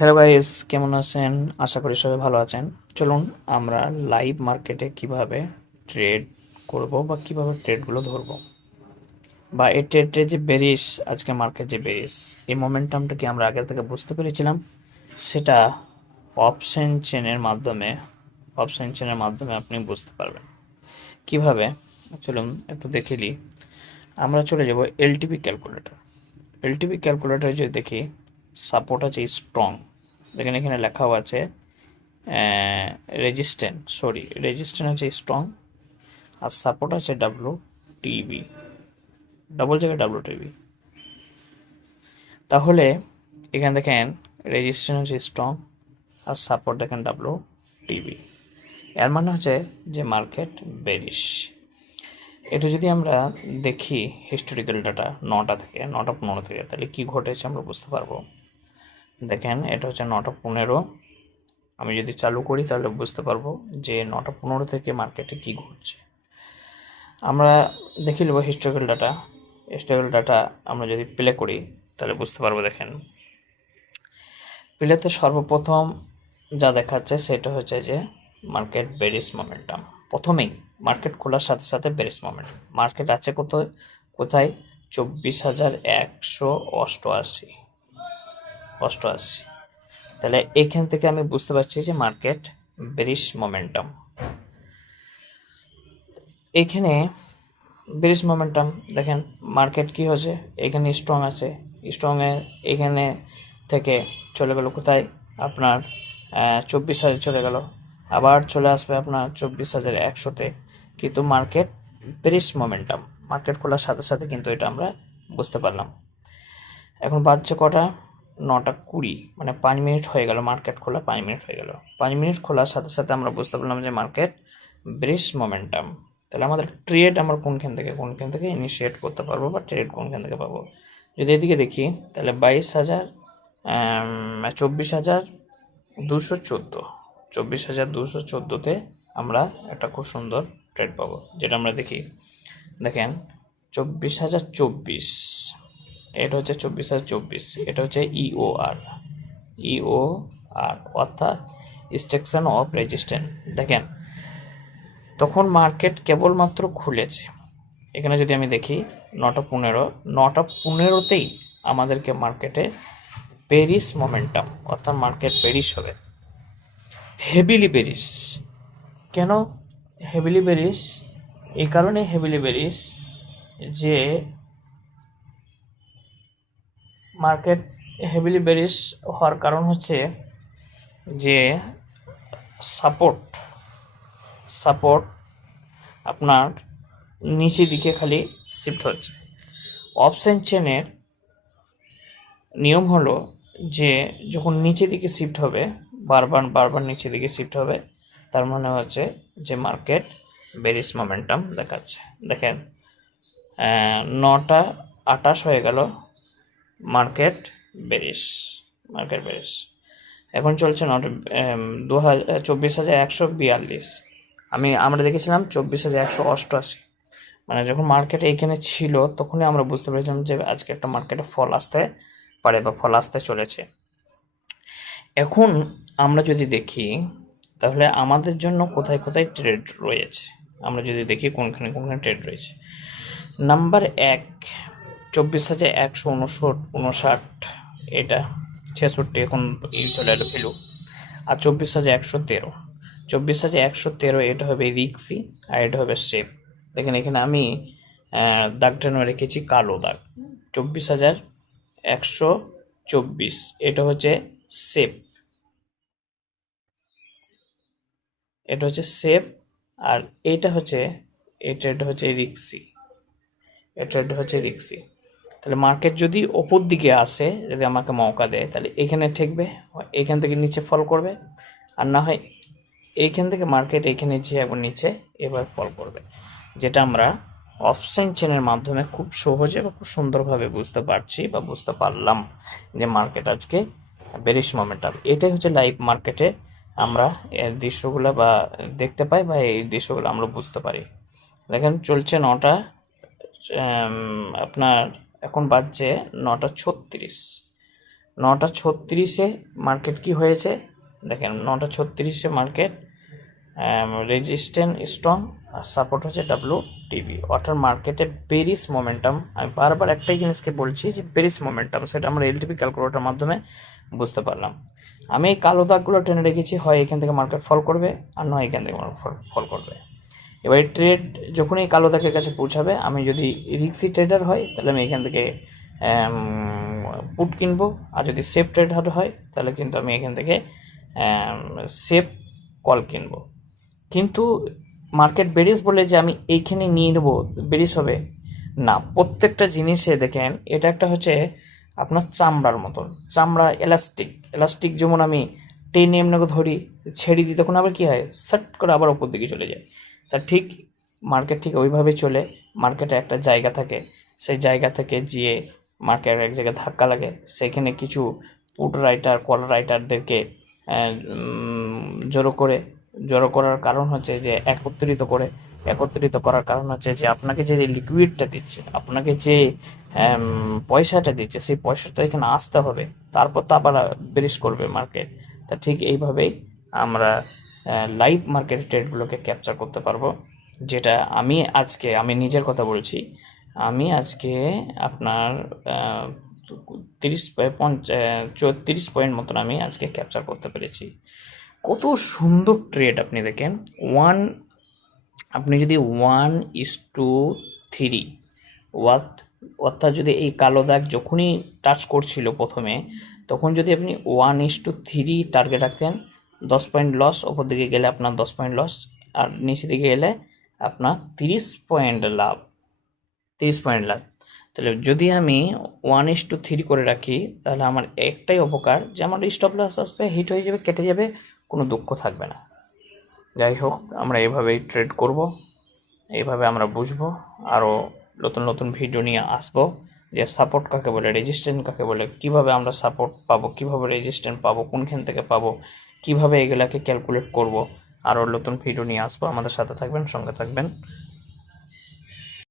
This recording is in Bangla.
হ্যালো গাইস, কেমন আছেন? আশা করি সবাই ভালো আছেন। চলুন আমরা লাইভ মার্কেটে কীভাবে ট্রেড করব বা কীভাবে ট্রেডগুলো ধরবো। বা এই ট্রেডে যে বেরিস আজকে মার্কেট যে বেরিস এই মোমেন্টামটা কি আমরা আগে থেকে বুঝতে পেরেছিলাম? সেটা অপশন চেনের মাধ্যমে অপশন চেনের মাধ্যমে আপনি বুঝতে পারবেন। কীভাবে? চলুন একটু দেখে নিই। আমরা চলে যাব এলটিপি ক্যালকুলেটর এলটিপি ক্যালকুলেটর যদি দেখি সাপোর্ট আছে স্ট্রং দেখেন এখানে লেখাও আছে রেজিস্ট্যান্ট সরি রেজিস্ট্যান্ট আছে স্ট্রং আর সাপোর্ট আছে ডাব্লু টিবি ডাবল জায়গায় ডাব্লু টিবি তাহলে এখানে দেখেন রেজিস্ট্যান্ট হচ্ছে স্ট্রং আর সাপোর্ট দেখেন ডাব্লু টিবি এর মানে হচ্ছে যে মার্কেট বেরিশ এটা যদি আমরা দেখি হিস্টোরিক্যাল ডাটা নটা থেকে, নটা পনেরো থেকে, তাহলে কি ঘটেছে আমরা বুঝতে পারব। দেখেন, এটা হচ্ছে নটা পনেরো। আমি যদি চালু করি, তাহলে বুঝতে পারব যে নটা পনেরো থেকে মার্কেটে কি ঘটছে। আমরা দেখে নেব হিস্টোরিক্যাল ডাটা হিস্টোরিক্যাল ডাটা আমরা যদি প্লে করি, তাহলে বুঝতে পারব, দেখেন। প্লেতে সর্বপ্রথম যা দেখাচ্ছে, সেটা হচ্ছে যে মার্কেট বেরিস মোমেন্টাম প্রথমেই মার্কেট খোলার সাথে সাথে বেরিস মোমেন্টাম মার্কেট আছে কত কোথায়? চব্বিশ হাজার একশো অষ্টআশি। অষ্টআশি তাহলে এখান থেকে আমি বুঝতে পারছি যে মার্কেট বেরিশ মোমেন্টাম এখানে বেরিশ মোমেন্টাম দেখেন মার্কেট কি হয়েছে? এখানে স্ট্রং আছে। স্ট্রংয়ে এখানে থেকে চলে গেল কোথায়? আপনার চব্বিশ হাজার চলে গেল। আবার চলে আসবে আপনার চব্বিশ হাজার একশোতে। কিন্তু মার্কেট বেরিশ মোমেন্টাম মার্কেট খোলার সাথে সাথে কিন্তু এটা আমরা বুঝতে পারলাম। এখন বাজছে কটা? নটা কুড়ি মানে পাঁচ মিনিট হয়ে গেল মার্কেট খোলা, পাঁচ মিনিট হয়ে গেল। পাঁচ মিনিট খোলার সাথে সাথে আমরা বুঝতে পারলাম যে মার্কেট ব্রিস মোমেন্টাম তাহলে আমাদের ট্রেড আমরা কোনখান থেকে কোনখান থেকে ইনিশিয়েট করতে পারব বা ট্রেড কোনখান থেকে পাবো? যদি এদিকে দেখি, তাহলে বাইশ হাজার চব্বিশ হাজার দুশো চোদ্দ। চব্বিশ হাজার দুশো চোদ্দোতে আমরা একটা খুব সুন্দর ট্রেড পাবো, যেটা আমরা দেখি। দেখেন, চব্বিশ হাজার চব্বিশ। এটা হচ্ছে চব্বিশ হাজার চব্বিশ, এটা হচ্ছে ইও আর ইও আর অর্থাৎ স্টেকশন অফ রেজিস্ট্যান্ট দেখেন, তখন মার্কেট কেবলমাত্র খুলেছে। এখানে যদি আমি দেখি, নটা পনেরো, নটা পনেরোতেই আমাদেরকে মার্কেটে পেরিস মোমেন্টাম অর্থাৎ মার্কেট পেরিস হবে। হেভিলি বেরিস কেন? হেভিলি বেরিস এই কারণে হেভিলি বেরিস যে মার্কেট হেভিলি বেরিস হওয়ার কারণ হচ্ছে যে সাপোর্ট সাপোর্ট আপনার নিচের দিকে খালি শিফট হচ্ছে। অপশন চেনের নিয়ম হলো যে যখন নিচের দিকে শিফট হবে, বারবার বারবার নিচের দিকে শিফট হবে, তার মানে হচ্ছে যে মার্কেট বেরিস মোমেন্টাম দেখাচ্ছে। দেখেন নটা আটাশ হয়ে গেল মার্কেট বেরিস মার্কেট বেরিস এখন চলছে নট দু হাজার চব্বিশ হাজার একশো বিয়াল্লিশ। আমি, আমরা দেখেছিলাম চব্বিশ হাজার একশো অষ্টআশি। মানে যখন মার্কেট এইখানে ছিল, তখনই আমরা বুঝতে পেরেছিলাম যে আজকে একটা মার্কেটে ফল আসতে পারে বা ফল আসতে চলেছে। এখন আমরা যদি দেখি, তাহলে আমাদের জন্য কোথায় কোথায় ট্রেড রয়েছে? আমরা যদি দেখি কোনখানে কোনখানে ট্রেড রয়েছে। নাম্বার এক চব্বিশ হাজার একশো উনষট, উনষাট, এটা ছেষট্টি এখন এই চলে এলো ভ্যালু আর চব্বিশ হাজার একশো তেরো। চব্বিশ হাজার একশো তেরো, এটা হবে রিক্সি আর এটা হবে সেফ দেখেন এখানে আমি দাগটা নিয়ে রেখেছি কালো দাগ। চব্বিশ হাজার একশো চব্বিশ, এটা হচ্ছে সেফ এটা হচ্ছে সেফ আর এটা হচ্ছে এটা হচ্ছে রিক্সি। এটা হচ্ছে রিক্সি। তাহলে মার্কেট যদি ওপর দিকে আসে, যদি আমাকে মৌকা দেয়, তাহলে এখানে ঠেকবে, এখান থেকে নিচে ফল করবে। আর না হয় এইখান থেকে মার্কেট এইখানে যে একবার নিচে এবার ফল করবে। যেটা আমরা অপশান চেনের মাধ্যমে খুব সহজে বা খুব সুন্দরভাবে বুঝতে পারছি বা বুঝতে পারলাম যে মার্কেট আজকে বেরিশ মোমেন্টাম এটাই হচ্ছে লাইভ মার্কেটে আমরা এর দৃশ্যগুলো বা দেখতে পাই বা এই দৃশ্যগুলো আমরা বুঝতে পারি। দেখেন, চলছে নটা আপনার এখন বাজছে নটা ছত্রিশ। নটা ছত্রিশে মার্কেট কি হয়েছে? দেখেন, নটা ছত্রিশে মার্কেট রেজিস্ট্যান্ট স্ট্রং আর সাপোর্ট হচ্ছে ডাব্লু টিভি অর্থাৎ মার্কেটে বেরিস মোমেন্টাম, আমি বারবার একটাই জিনিসকে বলছি যে বেরিস মোমেন্টাম, সেটা আমরা এলটিপি ক্যালকুলেটার মাধ্যমে বুঝতে পারলাম। আমি এই কালো দাগগুলো টেনে রেখেছি, হয় এখান থেকে মার্কেট ফল করবে, আর নয় এখান থেকে মার্কেট ফল ফল করবে। এবার ট্রেড যখনই কালো দাগের কাছে পৌঁছাবে, আমি যদি রিক্সি ট্রেডার হয়, তাহলে আমি এখান থেকে পুট কিনবো। আর যদি সেফ ট্রেডার হয়, তাহলে কিন্তু আমি এখান থেকে সেফ কল কিনবো। কিন্তু মার্কেট বেরিস বলে যে আমি এইখানে নিয়ে নেব বেরিস হবে, না। প্রত্যেকটা জিনিসে দেখেন, এটা একটা হচ্ছে আপনার চামড়ার মতন। চামড়া এলাস্টিক এলাস্টিক যেমন আমি টেনে এমনাকে ধরি, ছেড়ে দিই, তখন আবার কী হয়? সাট করে আবার ওপর দিকে চলে যায়। তা ঠিক মার্কেট ঠিক ওইভাবে চলে। মার্কেটে একটা জায়গা থাকে, সেই জায়গা থেকে গিয়ে মার্কেট এক জায়গায় ধাক্কা লাগে। সেখানে কিছু পুট রাইটার কল রাইটারদেরকে জড়ো করে। জড়ো করার কারণ হচ্ছে যে, একত্রিত করে। একত্রিত করার কারণ হচ্ছে যে, আপনাকে যে লিকুইডটা দিচ্ছে, আপনাকে যে পয়সাটা দিচ্ছে, সেই পয়সাটা এখানে আসতে হবে। তারপর তো আবার ব্রিজ করবে মার্কেট তা ঠিক এইভাবেই আমরা লাইভ মার্কেট ট্রেডগুলোকে ক্যাপচার করতে পারব। যেটা আমি আজকে, আমি নিজের কথা বলছি, আমি আজকে আপনার তিরিশ পঞ্চাশ পয়েন্ট মতন আমি আজকে ক্যাপচার করতে পেরেছি। কত সুন্দর ট্রেড আপনি দেখেন। ওয়ান আপনি যদি ওয়ান ইস টু থ্রি অর্থাৎ যদি এই কালো দাগ যখনই টাচ করছিল প্রথমে, তখন যদি আপনি one is to three target রাখতেন দশ পয়েন্ট লস ওপর দিকে গেলে আপনার দশ পয়েন্ট লস আর নিচে দিকে গেলে আপনার তিরিশ পয়েন্ট লাভ, তিরিশ পয়েন্ট লাভ। তাহলে যদি আমি ওয়ান ইস টু থ্রি করে রাখি, তাহলে আমার একটাই উপকার যে আমার স্টপ লস আসবে হিট হয়ে যাবে, কেটে যাবে, কোনো দুঃখ থাকবে না। যাই হোক, আমরা এভাবেই ট্রেড করব এইভাবে আমরা বুঝব আরও নতুন নতুন ভিডিও নিয়ে আসব যে সাপোর্ট কাকে বলে রেজিস্ট্যান্ট কাকে বলে, কীভাবে আমরা সাপোর্ট পাবো, কীভাবে রেজিস্ট্যান্ট পাবো, কোনখান থেকে পাবো কীভাবে এগুলাকে ক্যালকুলেট করব? আরও নতুন ভিডিও নিয়ে আসব। আমাদের সাথে থাকবেন সঙ্গে থাকবেন।